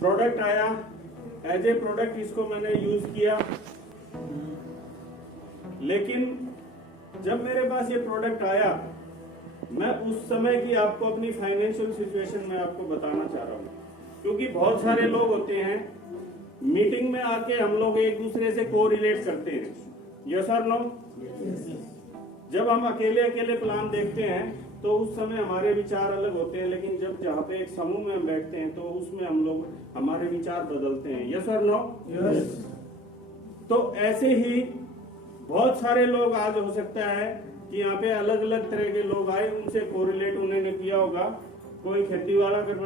Product आया, as a product इसको मैंने यूज किया, लेकिन जब मेरे पास ये प्रोडक्ट आया, मैं उस समय की आपको अपनी फाइनेंशियल सिचुएशन में आपको बताना चाह रहा हूँ। क्योंकि बहुत सारे लोग होते हैं, मीटिंग में आके हम लोग एक दूसरे से को रिलेट करते हैं, यस और नो। जब हम अकेले अकेले प्लान देखते हैं तो उस समय हमारे विचार अलग होते हैं, लेकिन जब जहाँ पे एक समूह में हम बैठते हैं तो उसमें हम लोग हमारे विचार बदलते हैं, यस और नो। तो ऐसे ही बहुत सारे लोग आज हो सकता है कि यहाँ पे अलग अलग तरह के लोग आए, उनसे कोरिलेट उन्होंने किया होगा। कोई खेती वाला कर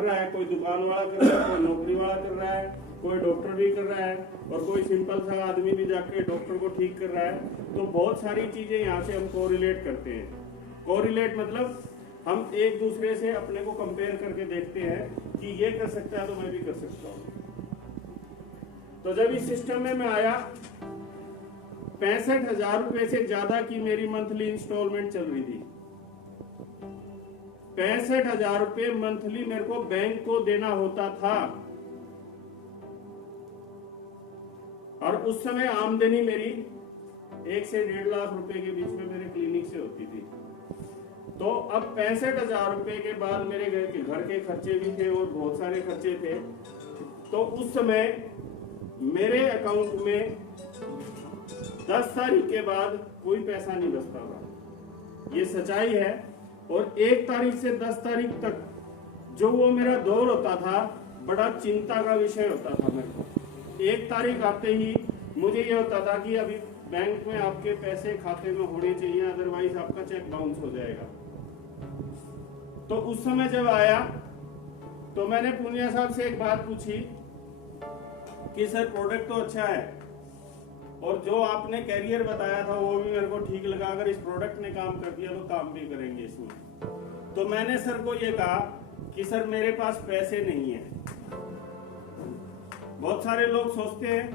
रहा है, कोई दुकान वाला कर रहा है, कोई नौकरी वाला कर रहा है, कोई डॉक्टर भी कर रहा है, और कोई सिंपल सा आदमी भी जाके डॉक्टर को ठीक कर रहा है। तो बहुत सारी चीजें यहाँ से हम कोरिलेट करते हैं। कोरिलेट मतलब हम एक दूसरे से अपने को कंपेयर करके देखते हैं कि ये कर सकता है तो मैं भी कर सकता हूँ। तो जब इस सिस्टम में मैं आया, 65,000 रुपए से ज्यादा की मेरी मंथली इंस्टॉलमेंट चल रही थी। 65,000 रुपए मंथली मेरे को बैंक को देना होता था, और उस समय आमदनी मेरी 1 से 1.5 लाख रुपए के बीच में मेरे क्लिनिक से होती थी। तो अब 65,000 रुपए के बाद मेरे घर के खर्चे भी थे और बहुत सारे खर्चे थे। तो उस समय मेरे अकाउंट में 10 तारीख के बाद कोई पैसा नहीं बचता था, ये सच्चाई है। और 1 तारीख से 10 तारीख तक जो वो मेरा दौर होता था, बड़ा चिंता का विषय होता था मेरे को। 1 तारीख आते ही मुझे ये होता था कि अभी बैंक में आपके पैसे खाते में होने चाहिए, अदरवाइज आपका चेक बाउंस हो जाएगा। तो उस समय जब आया तो मैंने पूनिया साहब से एक बात पूछी कि सर प्रोडक्ट तो अच्छा है और जो आपने कैरियर बताया था वो भी मेरे को ठीक लगा, अगर इस प्रोडक्ट ने काम कर दिया तो काम भी करेंगे इसमें। तो मैंने सर को ये कहा कि सर मेरे पास पैसे नहीं है। बहुत सारे लोग सोचते हैं,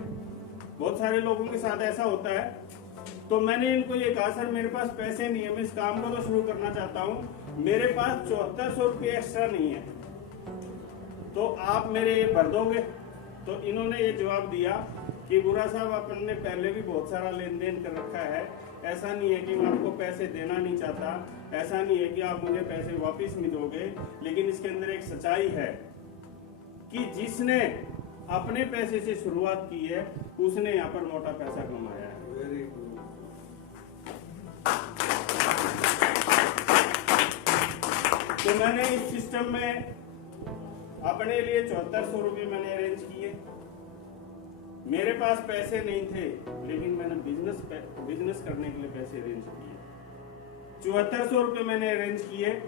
बहुत सारे लोगों के साथ ऐसा होता है। तो मैंने इनको ये कहा सर मेरे पास पैसे नहीं है, मैं इस काम को तो शुरू करना चाहता हूँ, मेरे पास 7400 रुपये एक्स्ट्रा नहीं है, तो आप मेरे ये भर दोगे? तो इन्होंने ये जवाब दिया कि बुरा साहब अपन ने पहले भी बहुत सारा लेन देन कर रखा है, ऐसा नहीं है कि मैं आपको पैसे देना नहीं चाहता, ऐसा नहीं है कि आप मुझे पैसे वापस नहीं दोगे, लेकिन इसके अंदर एक सच्चाई है कि जिसने अपने पैसे से शुरुआत की है उसने यहाँ पर मोटा पैसा कमाया है। Very good. तो मैंने इस सिस्टम में अपने लिए 7400 रुपये मैंने अरेंज किए। मेरे पास पैसे नहीं थे, लेकिन मैंने बिजनेस करने के लिए पैसे अरेंज किए। 7400 रुपये मैंने अरेंज किए।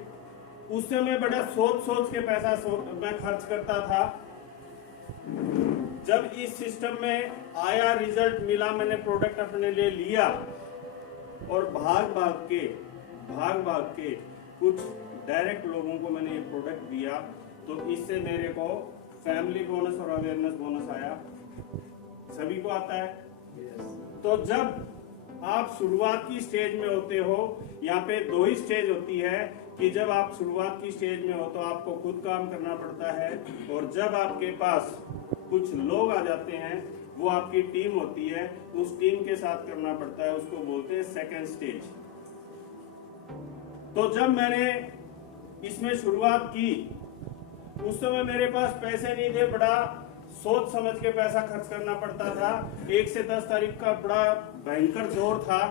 उस समय बड़ा सोच के पैसा मैं खर्च करता था। जब इस सिस्टम में आया, रिजल्ट मिला, मैंने प्रोडक्ट अपने लिए लिया और भाग भाग के कुछ डायरेक्ट लोगों को मैंने ये प्रोडक्ट दिया, तो इससे मेरे को फैमिली बोनस और अवेयरनेस बोनस आया। सभी को आता है। तो जब आप शुरुआत की स्टेज में होते हो, यहाँ पे 2 ही स्टेज होती है कि जब आप शुरुआत की स्टेज में हो तो आपको खुद काम करना पड़ता है, और जब आपके पास कुछ लोग आ जाते हैं, वो आपकी टीम होती है, उस टीम के साथ करना पड़ता है, उसको बोलते हैं सेकंड स्टेज। तो जब मैंने इसमें शुरुआत की, उस समय मेरे पास पैसे नहीं थे, बड़ा सोच समझ के पैसा खर्च करना पड़ता था। 1 से 10 तारीख का बड़ा भयंकर जोर था।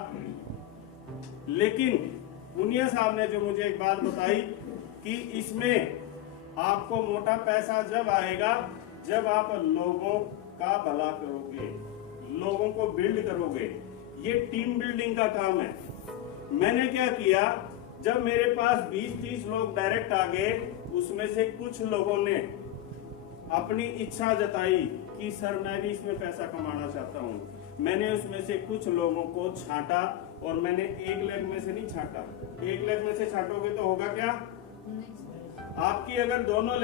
लेकिन पुनिया साहब ने जो मुझे एक बात बताई कि इसमें आपको मोटा पैसा जब आएगा जब आप लोगों का भला करोगे, लोगों को बिल्ड करोगे। ये टीम बिल्डिंग का काम है। मैंने क्या किया, जब मेरे पास 20-30 लोग डायरेक्ट आ गए, उसमें से कुछ लोगों ने अपनी इच्छा जताई कि सर मैं भी इसमें पैसा कमाना चाहता हूँ। मैंने उसमें से कुछ लोगों को छांटा, और मैंने 1 लेग में से नहीं छांटा। 1 लेग में से छांटोगे तो होगा क्या? आपकी अगर दोनों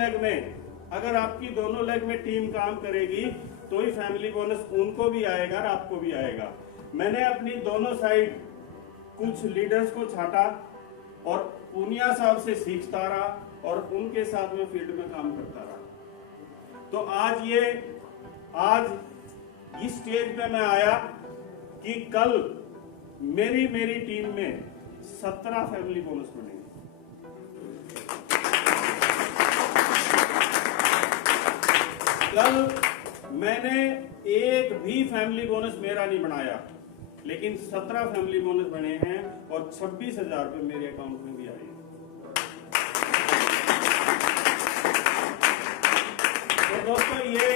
लेग में टीम काम करेगी तो ही फैमिली बोनस उनको भी आएगा और आपको भी आएगा। मैंने अपनी दोनों साइड कुछ लीडर्स को छांटा और पुनिया साहब से सीखता रहा और उनके साथ में फील्ड में काम करता रहा। तो आज इस स्टेज पे मैं आया कि कल मेरी टीम में 17 फैमिली बोनस बनेंगे। कल मैंने एक भी फैमिली बोनस मेरा नहीं बनाया, लेकिन 17 फैमिली बोनस बने हैं और 26,000 रुपए मेरे अकाउंट में भी आए। तो दोस्तों, ये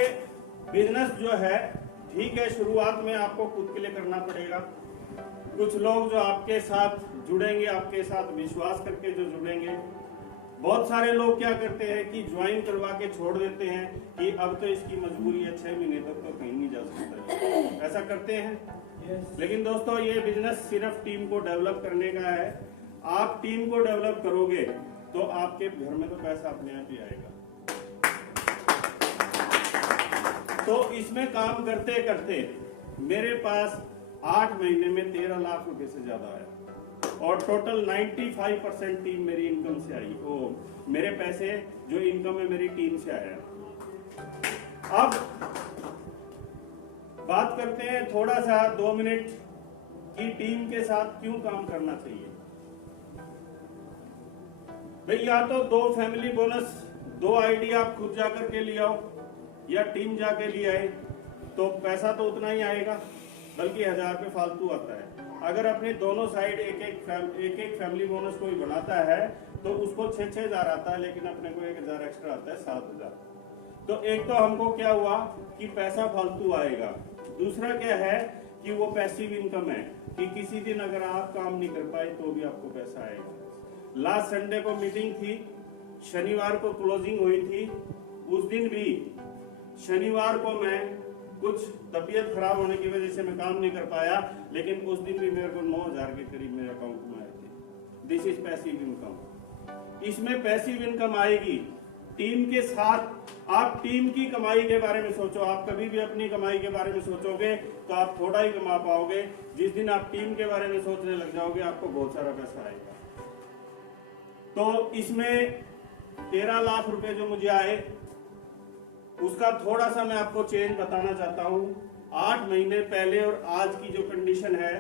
बिजनेस जो है, ठीक है, शुरुआत में आपको खुद के लिए करना पड़ेगा। कुछ लोग जो आपके साथ जुड़ेंगे, आपके साथ विश्वास करके जो जुड़ेंगे। बहुत सारे लोग क्या करते हैं कि ज्वाइन करवा के छोड़ देते हैं कि अब तो इसकी मजबूरी है, 6 महीने तक तो कहीं नहीं जा सकता, ऐसा करते हैं। लेकिन दोस्तों, ये बिजनेस सिर्फ टीम को डेवलप करने का है। आप टीम को डेवलप करोगे तो आपके घर में तो पैसा अपने आप ही आएगा। तो इसमें काम करते करते मेरे पास 8 महीने में 13 लाख रुपए से ज्यादा आया और टोटल 95% टीम मेरी इनकम से आई। मेरे पैसे जो इनकम है मेरी टीम से आया। अब बात करते हैं थोड़ा सा 2 मिनट की टीम के साथ क्यों काम करना चाहिए। भाई, या तो 2 फैमिली बोनस, 2 आइडिया आप खुद जाकर के ले आओ या टीम जाके ले आए, तो पैसा तो उतना ही आएगा, बल्कि 1000 रुपये फालतू आता है। अगर अपने दोनों साइड एक एक फैमिली बोनस कोई बनाता है तो उसको 6,000 आता है, लेकिन अपने को 1,000 एक्स्ट्रा आता है, 7,000। तो एक तो हमको क्या हुआ कि पैसा फालतू आएगा। दूसरा क्या है कि वो पैसिव इनकम है कि किसी दिन अगर आप काम नहीं कर पाए तो भी आपको पैसा आएगा। लास्ट संडे को मीटिंग थी, शनिवार को क्लोजिंग हुई थी। उस दिन भी शनिवार को मैं कुछ तबीयत खराब होने की वजह से मैं काम नहीं कर पाया, लेकिन उस दिन भी मेरे को 9,000 के करीब मेरे अकाउंट में आए थे। This is passive income. इसमें पैसिव इनकम आएगी टीम के साथ। आप टीम की कमाई के बारे में सोचो। आप कभी भी अपनी कमाई के बारे में सोचोगे तो आप थोड़ा ही कमा पाओगे। जिस दिन आप टीम के बारे में सोचने लग जाओगे, आपको बहुत सारा पैसा आएगा। तो इसमें 13 लाख रुपए जो मुझे आए, उसका थोड़ा सा मैं आपको चेंज बताना चाहता हूं। 8 महीने पहले और आज की जो कंडीशन है,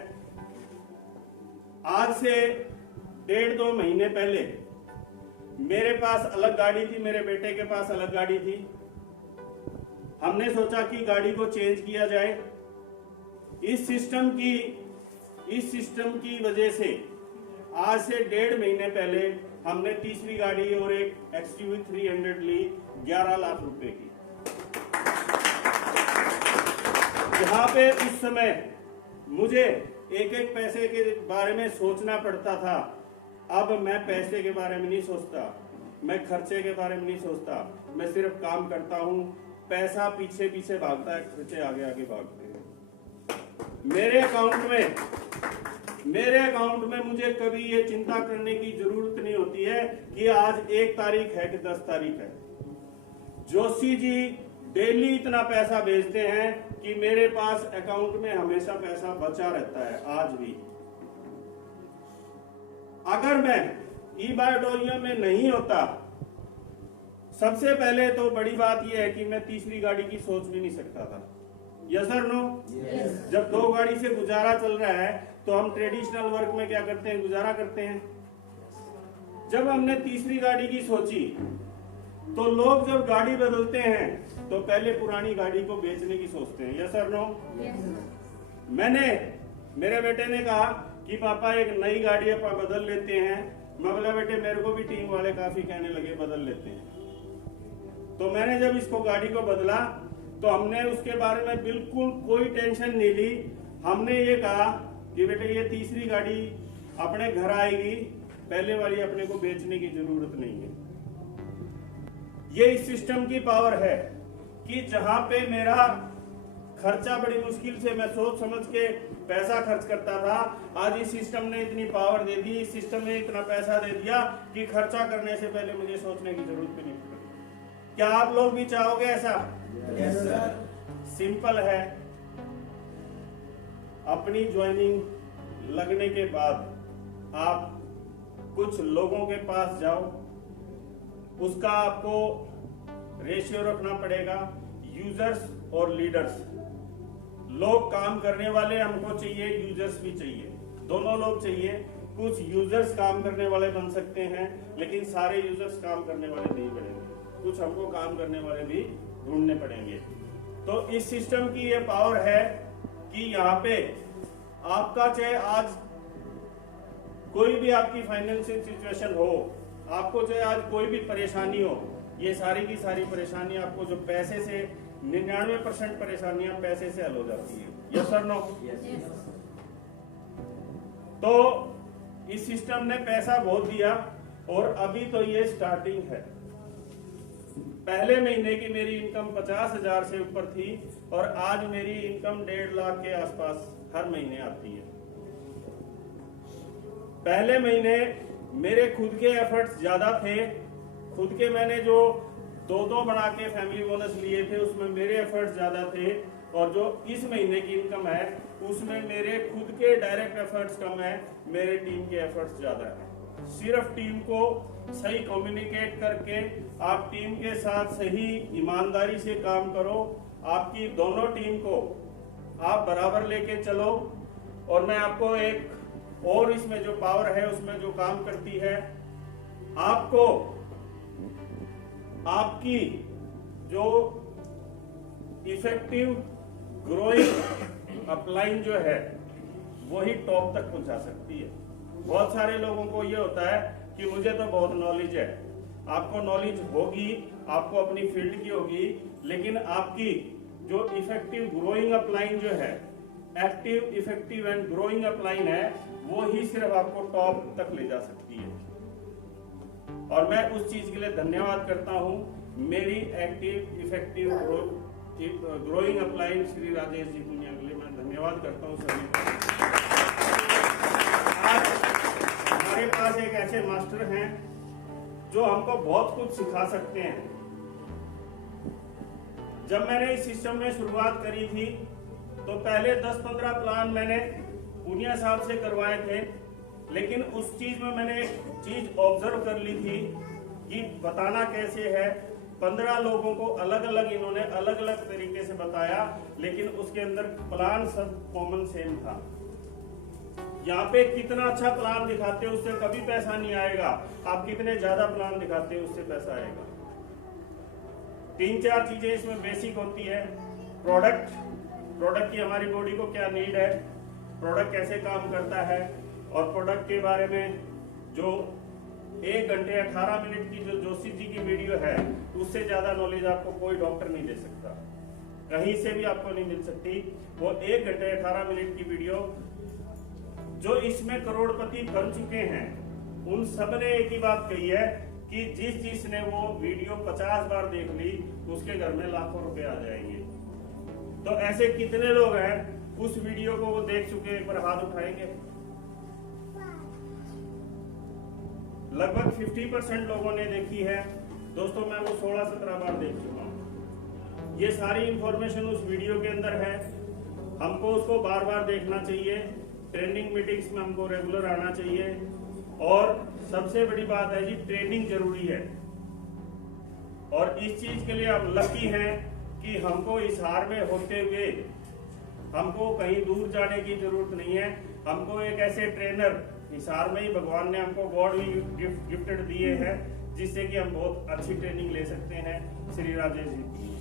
आज से 1.5-2 महीने पहले मेरे पास अलग गाड़ी थी, मेरे बेटे के पास अलग गाड़ी थी। हमने सोचा कि गाड़ी को चेंज किया जाए। इस सिस्टम की वजह से आज से 1.5 महीने पहले हमने तीसरी गाड़ी और एक XUV 300 ली 11 लाख रुपए की। जहां पे उस समय मुझे एक एक पैसे के बारे में सोचना पड़ता था, अब मैं पैसे के बारे में नहीं सोचता, मैं खर्चे के बारे में नहीं सोचता। मैं सिर्फ काम करता हूं। पैसा पीछे पीछे भागता है, खर्चे आगे आगे भागते हैं। मेरे अकाउंट में मुझे कभी ये चिंता करने की जरूरत नहीं होती है कि आज 1 तारीख है कि 10 तारीख है। जोशी जी डेली इतना पैसा भेजते हैं कि मेरे पास अकाउंट में हमेशा पैसा बचा रहता है। आज भी अगर मैं ई-बारडोलियो में नहीं होता, सबसे पहले तो बड़ी बात यह है कि मैं तीसरी गाड़ी की सोच भी नहीं सकता था। यस और नो? जब 2 गाड़ी से गुजारा चल रहा है तो हम ट्रेडिशनल वर्क में क्या करते हैं, गुजारा करते हैं। जब हमने तीसरी गाड़ी की सोची तो लोग जब गाड़ी बदलते हैं तो पहले पुरानी गाड़ी को बेचने की सोचते हैं। यस और नो? मेरे बेटे ने कहा कि पापा एक नई गाड़ी अपन बदल लेते हैं। मैं बोला बेटे, मेरे को भी टीम वाले काफी कहने लगे बदल लेते हैं। तो मैंने जब इसको गाड़ी को बदला तो हमने उसके बारे में बिल्कुल कोई टेंशन नहीं ली। हमने ये कहा कि बेटे ये तीसरी गाड़ी अपने घर आएगी, पहले वाली अपने को बेचने की जरूरत नहीं है। ये इस सिस्टम की पावर है कि जहां पे मेरा खर्चा बड़ी मुश्किल से मैं सोच समझ के पैसा खर्च करता था, आज इस सिस्टम ने इतनी पावर दे दी, इस सिस्टम ने इतना पैसा दे दिया कि खर्चा करने से पहले मुझे सोचने की जरूरत भी नहीं पड़ी। क्या आप लोग भी चाहोगे ऐसा? Yes sir. सिंपल है। अपनी ज्वाइनिंग लगने के बाद आप कुछ लोगों के पास जाओ, उसका आपको रेशियो रखना पड़ेगा यूजर्स और लीडर्स। लोग काम करने वाले हमको चाहिए, यूजर्स भी चाहिए, दोनों लोग चाहिए। कुछ यूजर्स काम करने वाले बन सकते हैं, लेकिन सारे यूजर्स काम करने वाले नहीं बनेंगे, कुछ हमको काम करने वाले भी ढूंढने पड़ेंगे। तो इस सिस्टम की ये पावर है कि यहाँ पे आपका चाहे आज कोई भी आपकी फाइनेंशियल सिचुएशन हो, आपको चाहे आज कोई भी परेशानी हो, ये सारी की सारी परेशानी आपको जो पैसे से 99% परेशानियां पैसे से हल हो जाती है। यस और नो? तो इस सिस्टम ने पैसा बहुत दिया और अभी तो ये स्टार्टिंग है। पहले महीने की मेरी इनकम 50,000 से ऊपर थी और आज मेरी इनकम 1.5 लाख के आसपास हर महीने आती है। पहले महीने मेरे खुद के एफर्ट्स ज्यादा थे, खुद के मैंने जो 2-2 बना के फैमिली बोनस लिए थे उसमें मेरे एफर्ट्स ज्यादा थे, और जो इस महीने की इनकम है उसमें मेरे खुद के डायरेक्ट एफर्ट्स कम है, मेरे टीम के एफर्ट्स ज्यादा है। सिर्फ टीम को सही कम्युनिकेट करके आप टीम के साथ सही ईमानदारी से काम करो, आपकी दोनों टीम को आप बराबर लेके चलो। और मैं आपको एक और इसमें जो पावर है उसमें जो काम करती है, आपको आपकी जो इफेक्टिव ग्रोइंग अपलाइन जो है वही टॉप तक पहुंचा सकती है। बहुत सारे लोगों को ये होता है कि मुझे तो बहुत नॉलेज है। आपको नॉलेज होगी, आपको अपनी फील्ड की होगी, लेकिन आपकी जो इफेक्टिव ग्रोइंग अपलाइन जो है, active effective and growing upline है, वो ही सिर्फ आपको टॉप तक ले जा सकती है। और मैं उस चीज के लिए धन्यवाद करता हूं मेरी active effective growing upline Shri Rajesh ji Punia के लिए मैं धन्यवाद करता हूं सभी। आज हमारे पास एक ऐसे मास्टर हैं जो हमको बहुत कुछ सिखा सकते हैं। जब मैंने इस सिस्टम में शुरुआत करी थी तो पहले 10-15 प्लान मैंने पुनिया साहब से करवाए थे, लेकिन उस चीज में मैंने एक चीज ऑब्जर्व कर ली थी कि बताना कैसे है। 15 लोगों को अलग अलग इन्होंने अलग अलग तरीके से बताया, लेकिन उसके अंदर प्लान सब कॉमन सेम था। यहाँ पे कितना अच्छा प्लान दिखाते हैं उससे कभी पैसा नहीं आएगा, आप कितने ज्यादा प्लान दिखाते हैं उससे पैसा आएगा। 3-4 चीजें इसमें बेसिक होती है। प्रोडक्ट की हमारी बॉडी को क्या नीड है, प्रोडक्ट कैसे काम करता है, और प्रोडक्ट के बारे में जो 1 घंटे 18 मिनट की जो जोशी जी की वीडियो है उससे ज्यादा नॉलेज आपको कोई डॉक्टर नहीं दे सकता, कहीं से भी आपको नहीं मिल सकती। वो 1 घंटे 18 मिनट की वीडियो जो इसमें करोड़पति बन चुके हैं उन सब ने एक ही बात कही है कि जिसने वो वीडियो 50 बार देख ली उसके घर में लाखों रुपए आ जाएंगे। तो ऐसे कितने लोग हैं उस वीडियो को वो देख चुके, एक बार हाथ उठाएंगे। लगभग 50% लोगों ने देखी है। दोस्तों मैं वो 16-17 बार देख चुका हूँ। ये सारी इंफॉर्मेशन उस वीडियो के अंदर है, हमको उसको बार बार देखना चाहिए। ट्रेनिंग मीटिंग्स में हमको रेगुलर आना चाहिए, और सबसे बड़ी बात है जी ट्रेनिंग जरूरी है। और इस चीज के लिए आप लकी हैं कि हमको इस हार में होते हुए हमको कहीं दूर जाने की जरूरत नहीं है। हमको एक ऐसे ट्रेनर हिसार में ही भगवान ने हमको गॉड भी गिफ्टेड दिए हैं जिससे कि हम बहुत अच्छी ट्रेनिंग ले सकते हैं। श्री राजेश जी।